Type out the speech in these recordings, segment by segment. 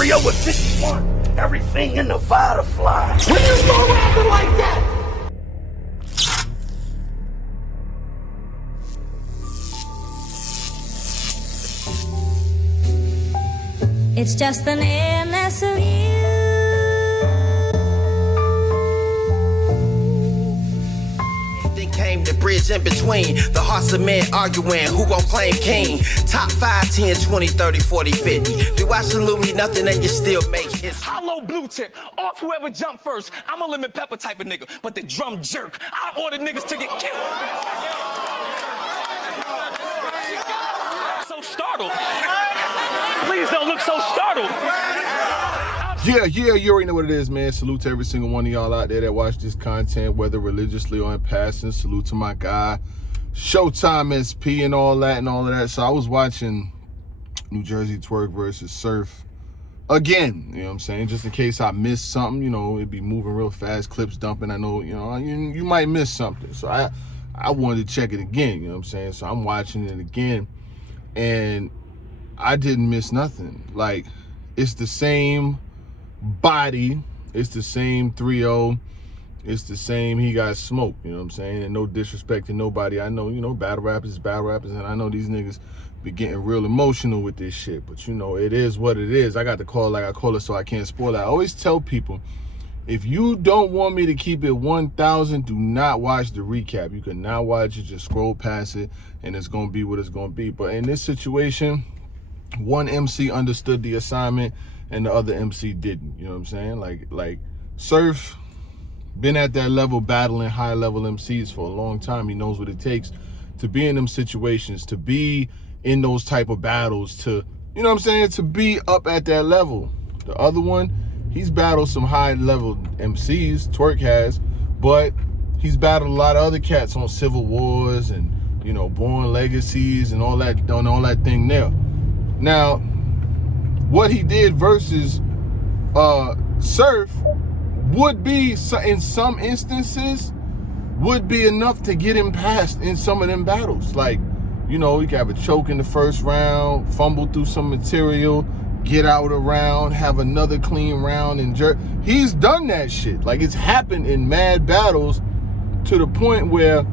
stereo with 51. Everything in Nevada flies. When you go rapping like that. It's just an illness of you. Then came the bridge in between the hearts of men arguing who gon' claim king. Top 5, 10, 20, 30, 40, 50. Do absolutely nothing and you still make hits. Hollow blue tip, off whoever jump first. I'm a lemon pepper type of nigga, but the drum jerk. I order niggas to get killed. So startled. Please don't look so startled. Yeah, you already know what it is, man. Salute to every single one of y'all out there that watch this content, whether religiously or in passing. Salute to my guy, Showtime SP and all that. So I was watching New Jersey Twerk versus Surf again, you know what I'm saying? Just in case I missed something, you know, it'd be moving real fast, clips dumping. I know, you know, you might miss something. So I wanted to check it again, you know what I'm saying? So I'm watching it again, and I didn't miss nothing. Like, it's the same body, it's the same 3-0, it's the same he got smoked, you know what I'm saying? And no disrespect to nobody. I know, you know, battle rappers is battle rappers, and I know these niggas be getting real emotional with this shit, but you know, it is what it is. I got the call like I call it, so I can't spoil it. I always tell people, if you don't want me to keep it 1,000, do not watch the recap. You can not watch it, just scroll past it, and it's gonna be what it's gonna be. But in this situation, one MC understood the assignment and the other MC didn't, you know what I'm saying? Like Surf been at that level battling high level MCs for a long time. He knows what it takes to be in them situations, to be in those type of battles, to, you know what I'm saying, to be up at that level. The other one, he's battled some high level MCs, Twerk has, but he's battled a lot of other cats on Civil Wars and, you know, Born Legacies and all that thing there. Now, what he did versus Surf would be, in some instances, would be enough to get him past in some of them battles. Like, you know, he could have a choke in the first round, fumble through some material, get out a round, have another clean round, and jerk. He's done that shit. Like, it's happened in mad battles to the point where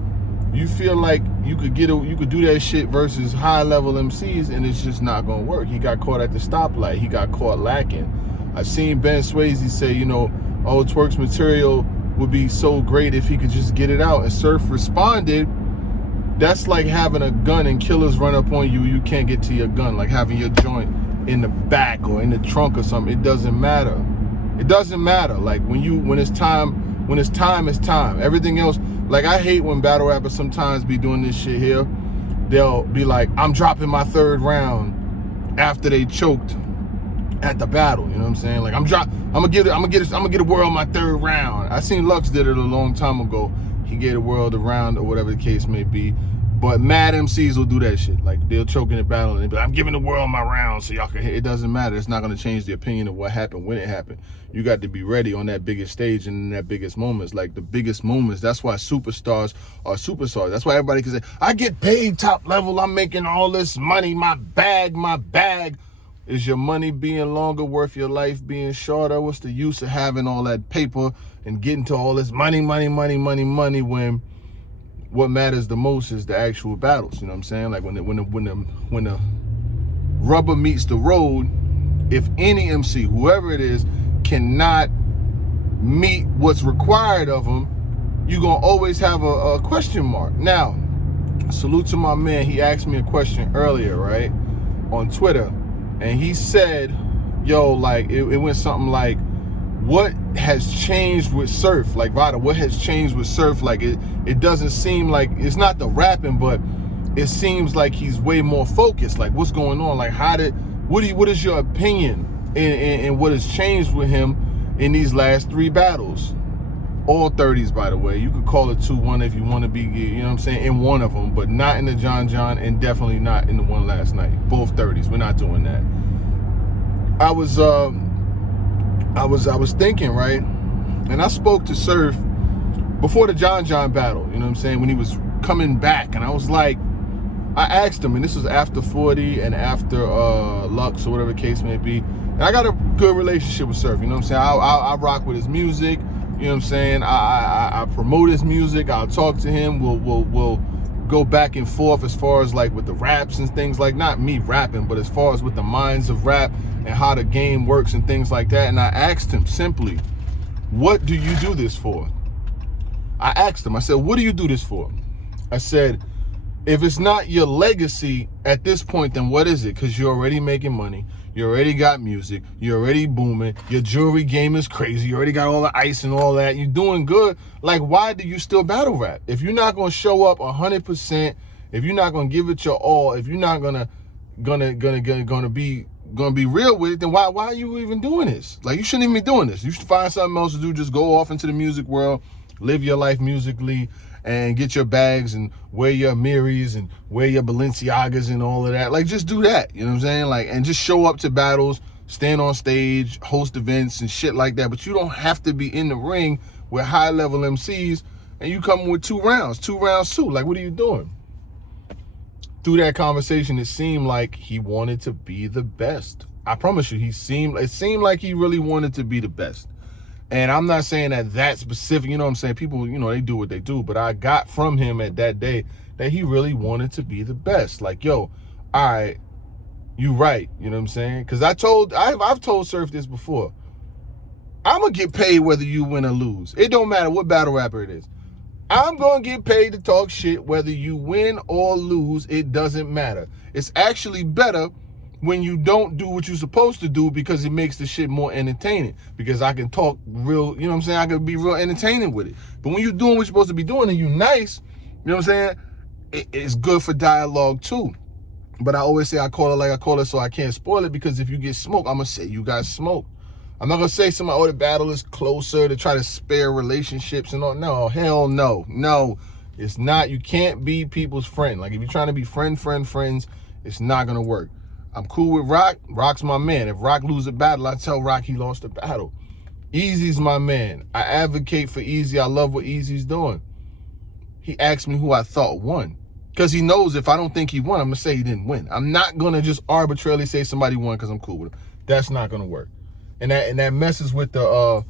you feel like you could do that shit versus high level MCs, and it's just not gonna work. He got caught at the stoplight. He got caught lacking. I've seen Ben Swayze say, you know, oh, Twerk's material would be so great if he could just get it out. And Surf responded, that's like having a gun and killers run up on you, you can't get to your gun, like having your joint in the back or in the trunk or something. It doesn't matter. It doesn't matter. Like, when it's time, it's time. Everything else, like, I hate when battle rappers sometimes be doing this shit here. They'll be like, I'm dropping my third round after they choked at the battle, you know what I'm saying? Like, I'm gonna get a world my third round. I seen Lux did it a long time ago. He gave a world a round or whatever the case may be. But mad MCs will do that shit. Like, they'll choke in the battle and they'll be like, I'm giving the world my round so y'all can hit. It doesn't matter. It's not gonna change the opinion of what happened when it happened. You got to be ready on that biggest stage and in that biggest moments. Like, the biggest moments, that's why superstars are superstars. That's why everybody can say, I get paid top level, I'm making all this money, my bag. Is your money being longer worth your life being shorter? What's the use of having all that paper and getting to all this money when what matters the most is the actual battles? You know what I'm saying? Like, when the rubber meets the road, if any MC, whoever it is, cannot meet what's required of them, you're gonna always have a question mark. Now, salute to my man. He asked me a question earlier, right, on Twitter. And he said, yo, like, it went something like, what has changed with Surf? Like, Vada, what has changed with Surf? Like, it doesn't seem like, it's not the rapping, but it seems like he's way more focused. Like, what's going on? Like, what is your opinion in what has changed with him in these last 3 battles? All 30s, by the way. You could call it 2-1 if you want to be, you know what I'm saying, in one of them, but not in the John, and definitely not in the one last night. Both 30s. We're not doing that. I was thinking, right? And I spoke to Surf before the John battle, you know what I'm saying, when he was coming back, and I was like, I asked him, and this was after 40 and after Lux or whatever the case may be. And I got a good relationship with Surf. You know what I'm saying? I rock with his music. You know what I'm saying? I promote his music. I'll talk to him. We'll go back and forth as far as like with the raps and things like, not me rapping, but as far as with the minds of rap and how the game works and things like that. And I asked him simply, what do you do this for? I asked him, I said, what do you do this for? I said, if it's not your legacy at this point, then what is it? Because you're already making money. You already got music. You're already booming. Your jewelry game is crazy. You already got all the ice and all that. You're doing good. Like, why do you still battle rap? If you're not going to show up 100%, if you're not going to give it your all, if you're not gonna be real with it, then why are you even doing this? Like, you shouldn't even be doing this. You should find something else to do. Just go off into the music world, live your life musically, and get your bags and wear your Miris and wear your Balenciagas and all of that. Like, just do that. You know what I'm saying? Like, and just show up to battles, stand on stage, host events and shit like that. But you don't have to be in the ring with high-level MCs and you come with 2 rounds suit. Like, what are you doing? Through that conversation, it seemed like he wanted to be the best. I promise you, it seemed like he really wanted to be the best. And I'm not saying that specific, you know what I'm saying? People, you know, they do what they do. But I got from him at that day that he really wanted to be the best. Like, yo, all right, you right. You know what I'm saying? Because I've told Surf this before. I'm going to get paid whether you win or lose. It don't matter what battle rapper it is. I'm going to get paid to talk shit whether you win or lose. It doesn't matter. It's actually better when you don't do what you're supposed to do because it makes the shit more entertaining. Because I can talk real, you know what I'm saying? I can be real entertaining with it. But when you're doing what you're supposed to be doing and you nice, you know what I'm saying? It's good for dialogue too. But I always say I call it like I call it so I can't spoil it, because if you get smoked, I'm going to say you got smoked. I'm not going to say somebody, the battle is closer to try to spare relationships and all. No, hell no. No, it's not. You can't be people's friend. Like, if you're trying to be friends, it's not going to work. I'm cool with Rock. Rock's my man. If Rock loses a battle, I tell Rock he lost the battle. Easy's my man. I advocate for Easy. I love what Easy's doing. He asked me who I thought won, because he knows if I don't think he won, I'm going to say he didn't win. I'm not going to just arbitrarily say somebody won because I'm cool with him. That's not going to work. And that messes with the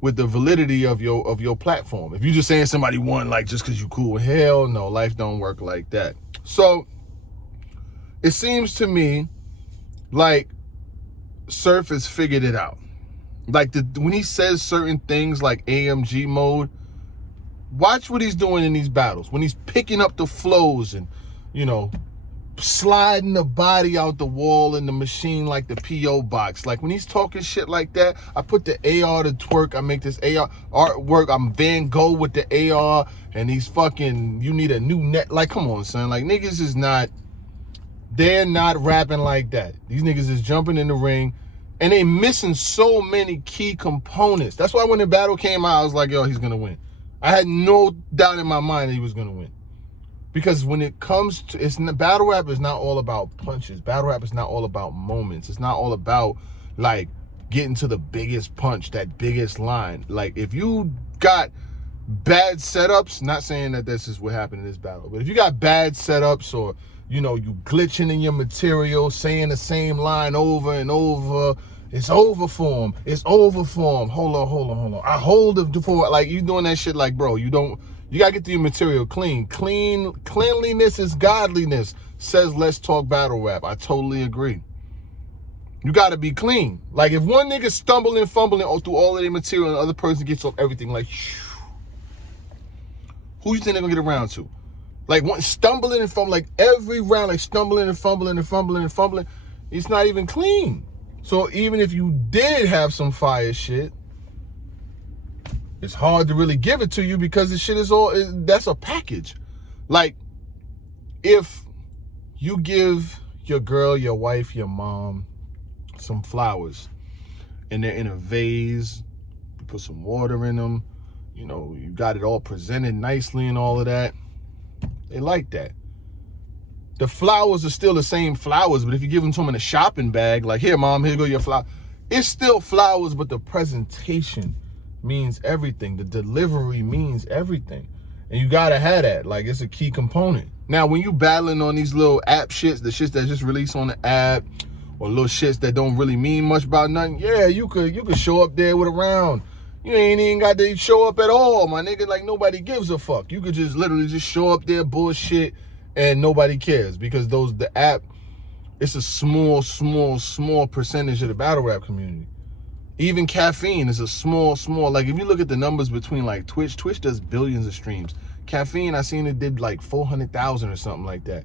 validity of your platform. If you're just saying somebody won like just because you cool, hell no, life don't work like that. So it seems to me like Surf has figured it out. Like, when he says certain things like AMG mode, watch what he's doing in these battles. When he's picking up the flows and, you know, sliding the body out the wall in the machine like the P.O. box. Like, when he's talking shit like that, I put the AR to twerk. I make this AR artwork. I'm Van Gogh with the AR, and he's fucking, you need a new net. Like, come on, son. Like, niggas is not, they're not rapping like that. These niggas is jumping in the ring, and they missing so many key components. That's why when the battle came out, I was like, yo, he's gonna win. I had no doubt in my mind that he was gonna win. Because when it comes to, battle rap is not all about punches. Battle rap is not all about moments. It's not all about, like, getting to the biggest punch, that biggest line. Like, if you got bad setups, not saying that this is what happened in this battle, but if you got bad setups, or, you know, you glitching in your material, saying the same line over and over, it's over for him. It's over for him. Hold on. I hold it for, like, you doing that shit like, bro, you gotta get your material clean. Cleanliness is godliness, says Let's Talk Battle Rap. I totally agree. You gotta be clean. Like, if one nigga stumbling, fumbling through all of their material and the other person gets off everything, like, who you think they're gonna get around to? Like, one stumbling and fumbling, like every round, like stumbling and fumbling, it's not even clean. So even if you did have some fire shit, it's hard to really give it to you because the shit is that's a package. Like, if you give your girl, your wife, your mom some flowers, and they're in a vase, you put some water in them, you know, you got it all presented nicely and all of that, they like that. The flowers are still the same flowers, but if you give them to them in a shopping bag, like, here, mom, here go your flower, it's still flowers, but the presentation means everything. The delivery means everything. And you gotta have that. Like, it's a key component. Now, when you battling on these little app shits, the shits that just release on the app, or little shits that don't really mean much about nothing, yeah, you could show up there with a round. You ain't even got to show up at all, my nigga. Like, nobody gives a fuck. You could just literally just show up there, bullshit, and nobody cares. Because the app, it's a small percentage of the battle rap community. Even Caffeine is a small, like, if you look at the numbers between, like, Twitch does billions of streams. Caffeine, I seen it did like 400,000 or something like that.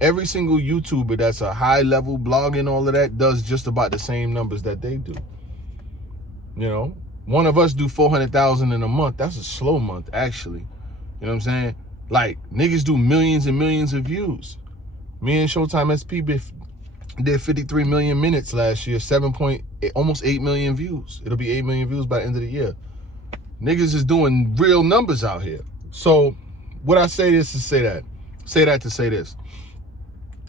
Every single YouTuber that's a high level blogging, all of that, does just about the same numbers that they do. You know, one of us do 400,000 in a month. That's a slow month, actually. You know what I'm saying? Like, niggas do millions and millions of views. Me and Showtime SP did 53 million minutes last year, almost 8 million views. It'll be 8 million views by the end of the year. Niggas is doing real numbers out here. So what I say this to say that. Say that to say this.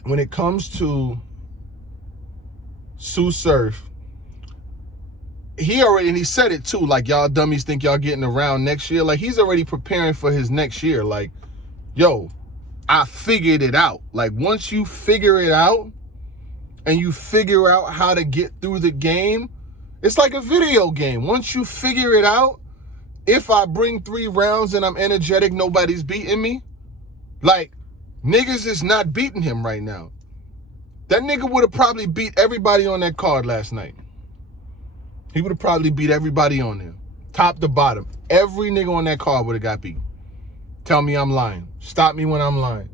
When it comes to Sue Surf, he said it too, like, y'all dummies think y'all getting around next year. Like, he's already preparing for his next year. Like, yo, I figured it out. Like, once you figure it out and you figure out how to get through the game, it's like a video game. Once you figure it out, if I bring 3 rounds and I'm energetic, nobody's beating me. Like, niggas is not beating him right now. That nigga would have probably beat everybody on that card last night. He would have probably beat everybody on there. Top to bottom. Every nigga on that card would have got beat. Tell me I'm lying. Stop me when I'm lying.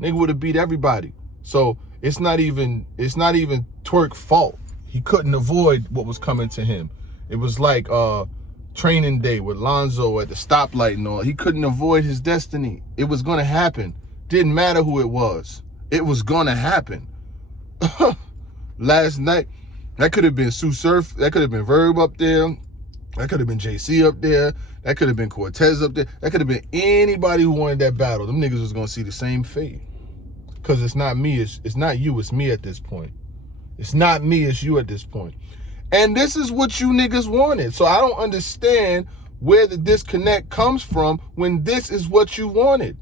Nigga would have beat everybody. So it's not even Twerk's fault. He couldn't avoid what was coming to him. It was like training day with Lonzo at the stoplight and all. He couldn't avoid his destiny. It was gonna happen. Didn't matter who it was. It was gonna happen. Last night, that could have been Sue Surf. That could have been Verb up there. That could have been JC up there. That could have been Cortez up there. That could have been anybody who wanted that battle. Them niggas was gonna see the same fate. Cause it's not me, it's not you, it's me at this point. It's not me, it's you at this point. And this is what you niggas wanted. So I don't understand where the disconnect comes from when this is what you wanted.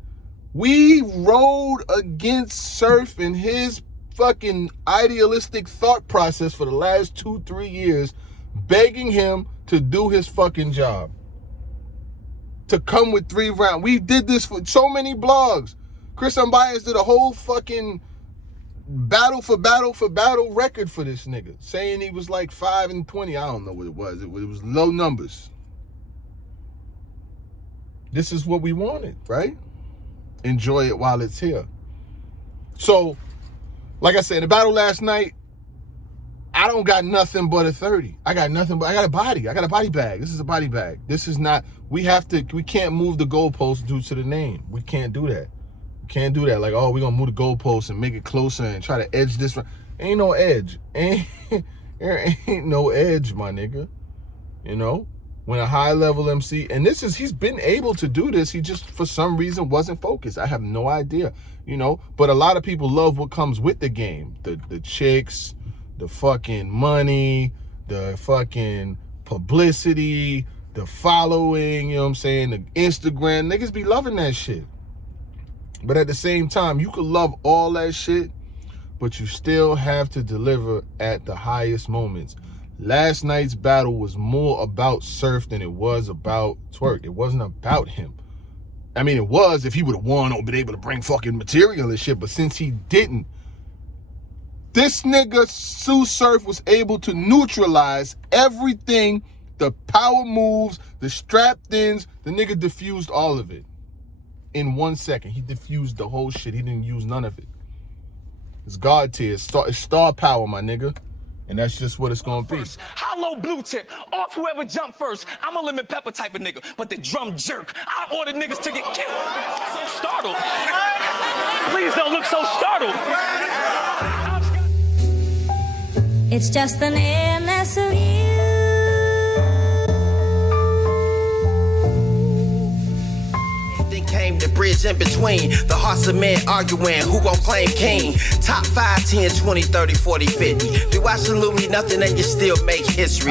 We rode against Surf and his fucking idealistic thought process for the last 2-3 years, begging him to do his fucking job. To come with 3 rounds. We did this for so many blogs. Chris Unbiased did a whole fucking battle for battle record for this nigga, saying he was like 5-20. I don't know what it was. It was low numbers. This is what we wanted, right? Enjoy it while it's here. So, like I said, the battle last night, I don't got nothing but a 30. I got a body. I got a body bag. This is a body bag. This is not, we can't move the goalposts due to the name. We can't do that. Can't do that. Like, oh, we're gonna move the goalposts and make it closer and try to edge this. Ain't no edge. There ain't no edge, my nigga. You know, when a high level MC, and he's been able to do this. He just, for some reason, wasn't focused. I have no idea, you know, but a lot of people love what comes with the game. The chicks, the fucking money, the fucking publicity, the following, you know what I'm saying? The Instagram, niggas be loving that shit. But at the same time, you could love all that shit, but you still have to deliver at the highest moments. Last night's battle was more about Surf than it was about Twerk. It wasn't about him. I mean, it was if he would have won or been able to bring fucking material and shit, but since he didn't, this nigga Sue Surf was able to neutralize everything, the power moves, the strap-ins. The nigga diffused all of it. In 1 second, he diffused the whole shit. He didn't use none of it. It's God tier. It's star power, my nigga. And that's just what it's gonna be. Hollow blue tip, off whoever jump first. I'm a lemon pepper type of nigga, but the drum jerk. I order niggas to get killed. So startled. Please don't look so startled. It's just the nearness of you. Came the bridge in between the hearts of men arguing who gon' claim king. Top 5, 10, 20, 30, 40, 50. Do absolutely nothing and you still make history.